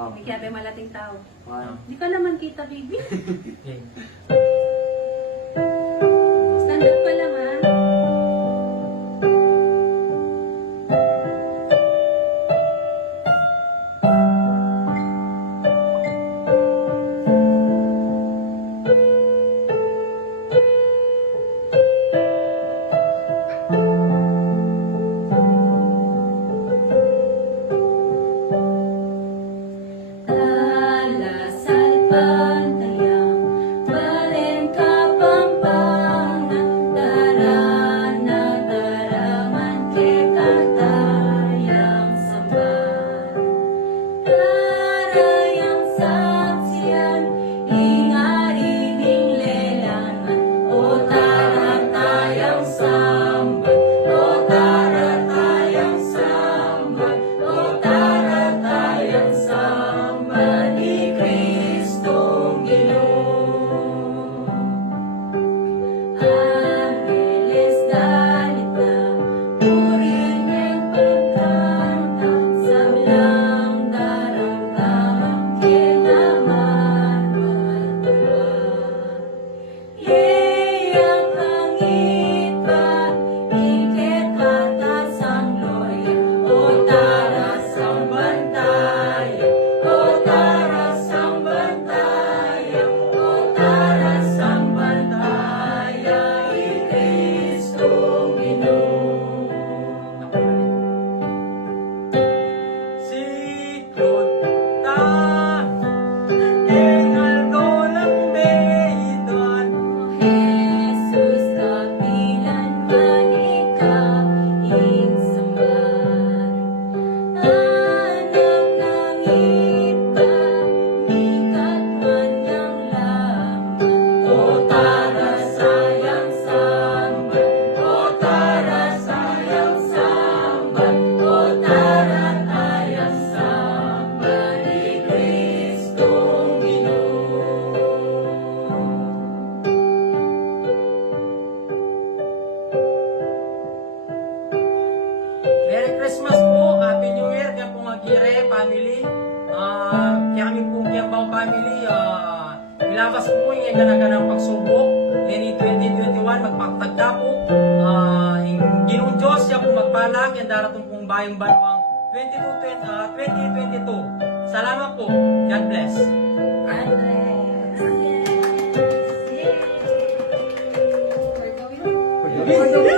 Oh. May kaya malating tao. 1. Di ka naman kita, baby. Okay. Stand up ka lang, ha? Talasal pantayang balen kapampangan darana daraman ke katayang samban darayang saksian ingarining lelangan o taratayang samban o taratayang samban o taratayang samban ni Kristong Ginoo. Angeles dalit na purin ng pagkanta sa ulang daramdaman kinaman matulwa. Yeyang langit pa iket katasang loya o tarasang bantaya o tarasang bantaya o tarasang bantaya i Kristong Ginoo. Siklod ta, yengal dolang beidwan. Jesus, kapilan man ikaw ing samban. Anak langit ka, mikat man yang laman. O tarasayang samban, o tarasayang samban, o taratayang samban ni Kristong Ginoo. Merry Christmas po, Happy New Year, kaya po mag-ire, family. Kaya kami po Kiambao family, ilabas po yung ganaganang pagsubok. Then in 2021, magpagtagda po. Ginoong Diyos, siya po magpalag, yung darating pong bayang banwang 2022. Salamat po. God bless. God bless. Yes. Yay.